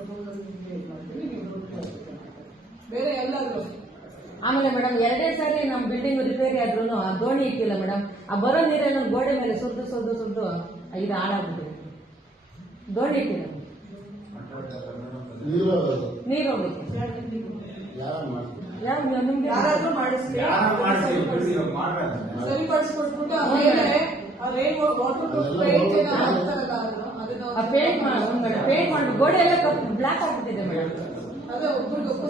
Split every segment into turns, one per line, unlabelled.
ಬೇರೆ ಎಲ್ಲಾದ್ರೂ
ಆಮೇಲೆ ಮೇಡಮ್ 2 ಸಾರಿ ನಮ್ಮ ಬಿಲ್ಡಿಂಗ್ ರಿಪೇರಿ ಆದ್ರೂ ದೋಣಿ ಇಟ್ಟಿಲ್ಲ ಮೇಡಮ್. ಆ ಬರೋ ನೀರೆಲ್ಲ ಗೋಡೆ ಮೇಲೆ ಸುದ್ದು ಇದು ಹಾಳಾಗ್ಬಿಟ್ಟಿದೆ. ದೋಣಿ ಇಟ್ಟಿಲ್ಲ, ನೀರು ಹೋಗ್ಲಿಕ್ಕೆ ನಿಮ್ಗೆ
ಯಾರಾದ್ರೂ ಸರಿಪಡಿಸ್ಕೊಟ್ಬಿಟ್ಟು ಆಮೇಲೆ
ಪೇಂಟ್ ಮಾಡಿ ಗೋಡೆ ಎಲ್ಲ ಬ್ಲಾಕ್ ಆಗ್ಬಿಟ್ಟಿದೆ ಮೇಡಮ್.
ಅದೇ ಒಬ್ಬರಿಗೊಬ್ಬರು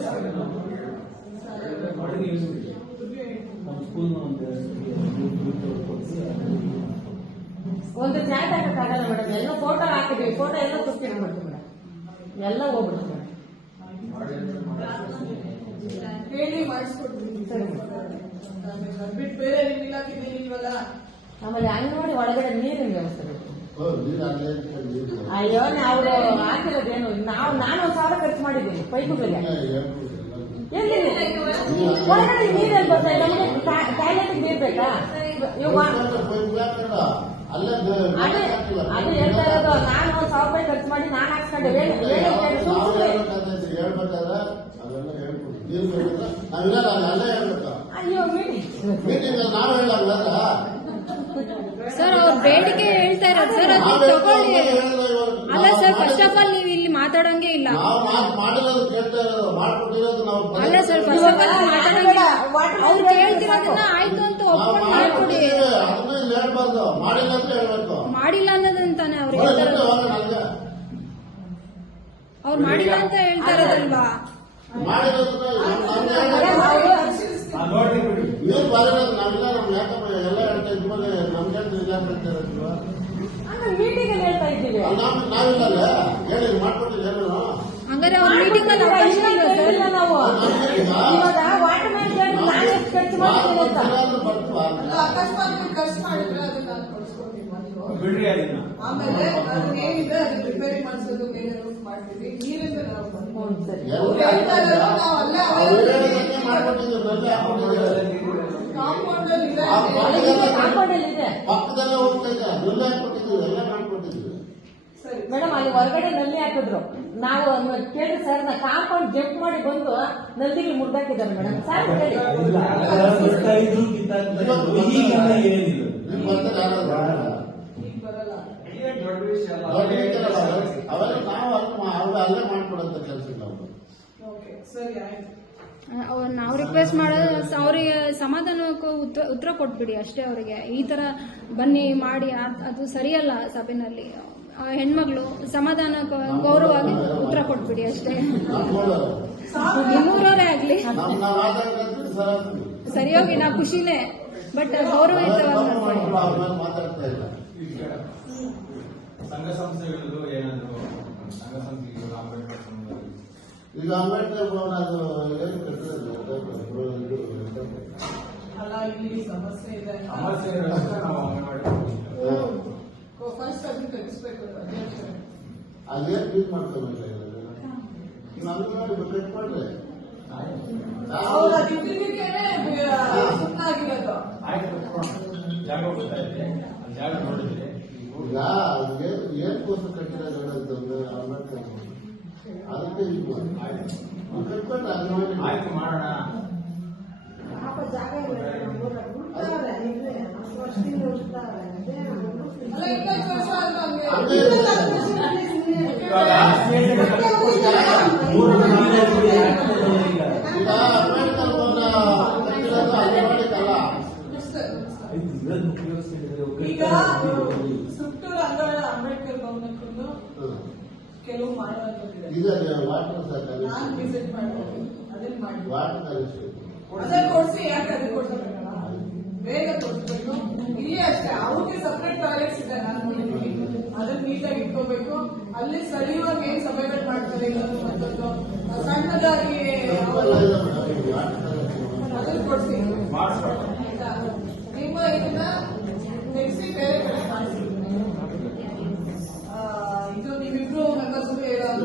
ಒಂದು ಚಾಟ್ ಹಾಕಕ್ಕಾಗಲ್ಲ ಮೇಡಮ್. ಎಲ್ಲ ಫೋಟೋ ಹಾಕಿದ್ವಿ, ಫೋಟೋ ಎಲ್ಲ ತುರ್ತಿರ್ಬಿಡ್ತು ಮೇಡಮ್, ಎಲ್ಲ ಹೋಗ್ಬಿಡ್ತು ಮೇಡಮ್.
ಹೇಳಿ ಮಾಡಿಸ್ಕೊಡ್ತೀನಿ ಸರಿ ಬಿಟ್ಟು ಬೇರೆ ನಿಮ್ಮ ಇಲಾಖೆಗಳಿಲ್ವಲ್ಲ.
ಆಮೇಲೆ ಅಂಗನವಾಡಿ ಒಳಗಡೆ ನೀರಿನ ವ್ಯವಸ್ಥೆ ಬೇಕು. ಅಯ್ಯೋ ಅವರು ಹಾಕಿರೋದೇನು, ನಾನು 1,000 ಖರ್ಚು ಮಾಡಿದ್ದೀನಿ ಪೈಪುಗಳಿಗೆ. ಎಲ್ಲಿ ಒಳಗಡೆ ನೀರಲ್ಲಿ ಬರ್ತಾ ಇಲ್ಲ, ನಮಗೆ ಟಾಯ್ಲೆಟ್ ನೀರ್ ಬೇಕಾ? ಅದು ಹೇಳ್ತಾ ಇರೋದು. ನಾನು 1,000 ರೂಪಾಯಿ ಖರ್ಚು ಮಾಡಿ ನಾನು ಹಾಕ್ಸ್ಕೊಂಡೆ. ಅಯ್ಯೋ
ಸರ್ ಅವ್ರ ಬೇಡಿಕೆ ಹೇಳ್ತಾ ಇರೋದು ಸರ್, ಅದು ತಗೊಳ್ಳಿ. ಅಲ್ಲ ಸರ್, ಫಸ್ಟ್ ಆಫ್ ಆಲ್ ನೀವು ಇಲ್ಲಿ ಮಾತಾಡೋಂಗೆ ಇಲ್ಲ. ಅಲ್ಲ ಸರ್, ಫಸ್ಟ್ ಆಫ್ ಆಲ್ ಮಾತಾಡೋಂಗಿಲ್ಲ. ಅವ್ರು ಕೇಳ್ತಿರೋದನ್ನ ಆಯ್ತು ಅಂತ ಒಪ್ಕೊಂಡು ಮಾಡ್ಕೊಡಿ. ಮಾಡಿಲ್ಲ ಅನ್ನೋದಂತಾನೆ ಅವ್ರು ಹೇಳ್ತಾರೆ. ಅವ್ರು ಮಾಡಿಲ್ಲ ಅಂತ ಹೇಳ್ತಾ ಇರೋದಲ್ವಾ?
ಮೀಟಿಂಗ್ ಹೇಳ್ತಾ ಇದ್ದೀವಿ.
ಹಂಗಾರೆ ಅವ್ರ ಮೀಟಿಂಗ್ ಅಲ್ಲಿ ಅವಕಾಶ ಇಲ್ಲ ಸರ್.
ನಾವು ಇವಾಗ ವಾಟರ್ ಮ್ಯಾನ್ ನಾನು ಎಷ್ಟು ಖರ್ಚು ಮಾಡ್ತೀನಿ ಅಂತ
ಅಕಸ್ಮಾತ್ ಖರ್ಚು ಮಾಡಿದ್ರೆ ಅದನ್ನ ನಾನು ಕೊಡಿಸ್ಕೊಡ್ತೀನಿ. ಆಮೇಲೆ ಅದನ್ನೇನಿದೆ ಅದನ್ನ ರಿಪೇರಿ ಮಾಡಿಸೋದು ಮೇಲೆ ರೂಫ್ ಮಾಡ್ತೀವಿ. ನೀರಿಂದ ನಾವು ಕಾಂಪೌಂಡ್ ಅಲ್ಲಿ
ಇದೆ ಮೇಡಮ್. ಅಲ್ಲಿ ಹೊರಗಡೆ ನಲ್ಲಿ ಹಾಕಿದ್ರು. ನಾವು ಕೇಳಿ ಸರ್, ನಾ ಕಾಂಪೌಂಡ್ ಜಂಪ್ ಮಾಡಿ ಬಂದು ನಲ್ಲಿಗೆ ಮುರ್ದಾಕಿದ್ದಾರೆ ಮೇಡಮ್. ಸರ್
ಬರಲ್ಲ.
ಅಲ್ಲೇ ಮಾಡ್ಕೊಡಂತ ಕೆಲಸ
ಓಕೆ ಸರಿ ಆಯ್ತು.
ನಾವು ರಿಕ್ವೆಸ್ಟ್ ಮಾಡೋದು ಅವರಿಗೆ ಸಮಾಧಾನಕ್ಕೂ ಉತ್ತರ ಕೊಟ್ಬಿಡಿ ಅಷ್ಟೇ. ಅವರಿಗೆ ಈ ತರ ಬನ್ನಿ ಮಾಡಿ ಅದು ಸರಿಯಲ್ಲ. ಸಭೆನಲ್ಲಿ ಹೆಣ್ಮಗಳು ಸಮಾಧಾನಕ್ಕೆ ಗೌರವವಾಗಿ ಉತ್ತರ ಕೊಟ್ಬಿಡಿ ಅಷ್ಟೇ. ನಿಮ್ಮೂರವರೇ ಆಗ್ಲಿ ಸರಿ ಹೋಗಿ, ನಾ ಖುಷಿನೇ, ಬಟ್ ಗೌರವಯುತವಾಗಿ
ಸಂಘ ಸಂಸ್ಥೆಗಳು ಏನಾದ್ರು ಸಂಘ ಸಂಸ್ಥೆಗಳು ಅಂಬೇಡ್ಕರ್ ಸಮುದಾಯ
ಈಗ ಅಂಬೇಡ್ಕರ್ ಭವನ ಅದು ಏನು ಕಟ್ಟಿದ್ರು
ಅಲ್ಲ, ಇಲ್ಲಿ ಸಮಸ್ಯೆ ಇದೆ.
ಸಮಸ್ಯೆ ನಾವು ಅಂಗನವಾಡಿ
ಫಸ್ಟ್ ಅದನ್ನ ತೆಗಿಸ್ಬೇಕು.
ಅದೇನು ಟ್ರೀಟ್ ಮಾಡ್ಕೋಬೇಕಿಲ್ಲ. ಅಂಗನವಾಡಿ ಕಟ್ ಮಾಡ್ರೆ
ಅವ್ರ ದುಡ್ಡಿಗೆನೆ ಸುಮ್ಮನಾಗಿರೋದು.
ಆಯ್ತು, ಜಾಗ ಗೊತ್ತಾಯ್ತು, ಜಾಗ ನೋಡಿದ್ರೆ
ಈಗ ಏನ್ಕೋಸ್ಕರ ಕಟ್ಟಿರೋದು ಅಂತಂದ್ರೆ ಅಂಬೇಡ್ಕರ್ ಅದಕ್ಕೆ ಇದು ಕಟ್ಕೊಂಡ್ರೆ ಅಂಗನವಾಡಿ
ಆಯ್ತು ಮಾಡೋಣ.
ಅಲ್ಲ, 20 ವರ್ಷ ಆದ್ರೂ ಹಂಗೆ
ಈಗ ಅಂಬೇಡ್ಕರ್ ಭವನ ಕಟ್ಟಿರೋದು ಅಂಗನವಾಡಿಗಲ್ಲ.
ಈಗ ಸುತ್ತೂರು ಅಂಬೇಡ್ಕರ್ ಭವನಕ್ಕೂ ಕೆಲವು ಮಾಡುವಂಥದ್ದಿದೆ.
ಇದೆ ವಾಟರ್
ನಾನು ವಿಸಿಟ್ ಮಾಡ್ಬೋದು, ಅದನ್ನ ಮಾಡಿ
ವಾಟರ್
ಅದನ್ನ ಕೊಡ್ಸಿ. ಯಾಕೆ ಅದನ್ನ ಕೊಡ್ಸಬೇಕಲ್ಲ, ಬೇಗ ಕೊಡ್ಸ್ಬೇಕು. ಇಲ್ಲಿ ಅಷ್ಟೇ ಅವ್ರಿಗೆ ಸಪರೇಟ್ ಟಾಯ್ಲೆಟ್ಸ್ ಇದೆ, ನಾನು ನೋಡಿದ್ದೀನಿ. ಅದನ್ನ ನೀಟಾಗಿ ಇಟ್ಕೋಬೇಕು. ಅಲ್ಲಿ ಸರಿಯುವಾಗ ಏನ್ ಸಭೆಗಳು ಮಾಡ್ತಾರೆ ಇನ್ನೊಂದು ಮತ್ತೊಂದು ಸಣ್ಣದಾಗಿ ಅದನ್ನ ಕೊಡ್ಸಿ. ಆಯ್ತಾ? ನಿಮ್ಮ ಇದನ್ನ ತೆಗೆಸಿ ಬೇರೆ ಕಡೆ ಮಾಡಿಸಿ. ಇದು ನೀವಿಬ್ರು ಮೆಂಬರ್ಸ್ಗೂ ಹೇಳೋದು.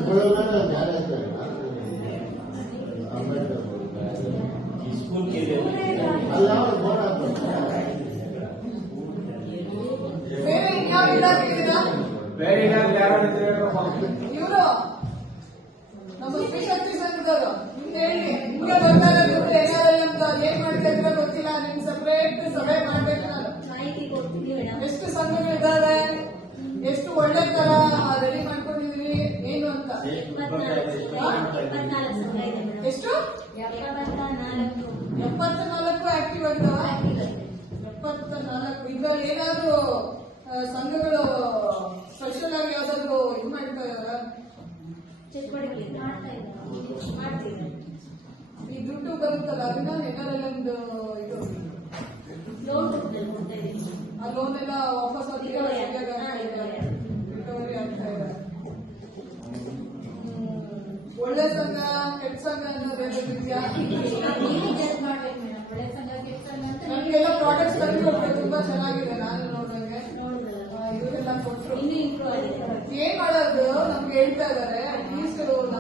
ಬೇರೆ ಇನ್ಯಾವ ಇಲಾಖೆ ಇದೆಯಾ?
ಬೇರೆ ಯಾರು
ಇವರು ಇರುವಂತದ್ದು. ನಿಮ್ಗೆ ಹೇಳಿ, ನಿಮ್ಗೆ ಬರ್ತಾ ಇರೋದು NRL ಅಂತ ಏನ್ ಮಾಡ್ತಾ ಇದ್ರೆ ಗೊತ್ತಿಲ್ಲ. ನಿಮ್ ಸಪರೇಟ್ ಸಭೆ ಮಾಡ್ಬೇಕು ನಾನು. ಎಷ್ಟು ಸಂಘಗಳಿದ್ದಾವೆ, ಎಷ್ಟು ಒಳ್ಳೆ ತರ ರೆಡಿ ಮಾಡ್ಕೊಂಡಿದೀವಿ ಏನು ಅಂತ. ಎಷ್ಟು 74 ಆಕ್ಟಿವ್ ಆಗ್ತಾವ. 74 ಇದ್ರಲ್ಲಿ ಏನಾದ್ರು ಸಂಘಗಳು ಸ್ಪೆಷಲ್ ಆಗಿ ಯಾವ್ದಾದ್ರು ಇದು ಮಾಡ್ತಾ ಇದಾರ? ಈ ದುಡ್ಡು ಬರುತ್ತಲ್ಲ ಅದನ್ನ ಏನಾರೆಲ್ಲ ಒಂದು ಇದು ಆ ಲೋನ್ ಎಲ್ಲ ವಾಪಸ್ ರಿಕವರಿ ಆಗ್ತಾ ಇದೆ. ಒಳ್ಳೆ ಸಂಘ ಕೆಟ್ಟ ಸಂಘ ಅನ್ನೋದೇನು ಇದೆಯಾ? ನಮ್ಗೆಲ್ಲ ಪ್ರಾಡಕ್ಟ್ಸ್ ತಂದು ತುಂಬಾ ಚೆನ್ನಾಗಿದೆ. ನಾನು ನೋಡಿದಂಗೆ ಇವರೆಲ್ಲ ಕೊಟ್ಟರು. ಏನ್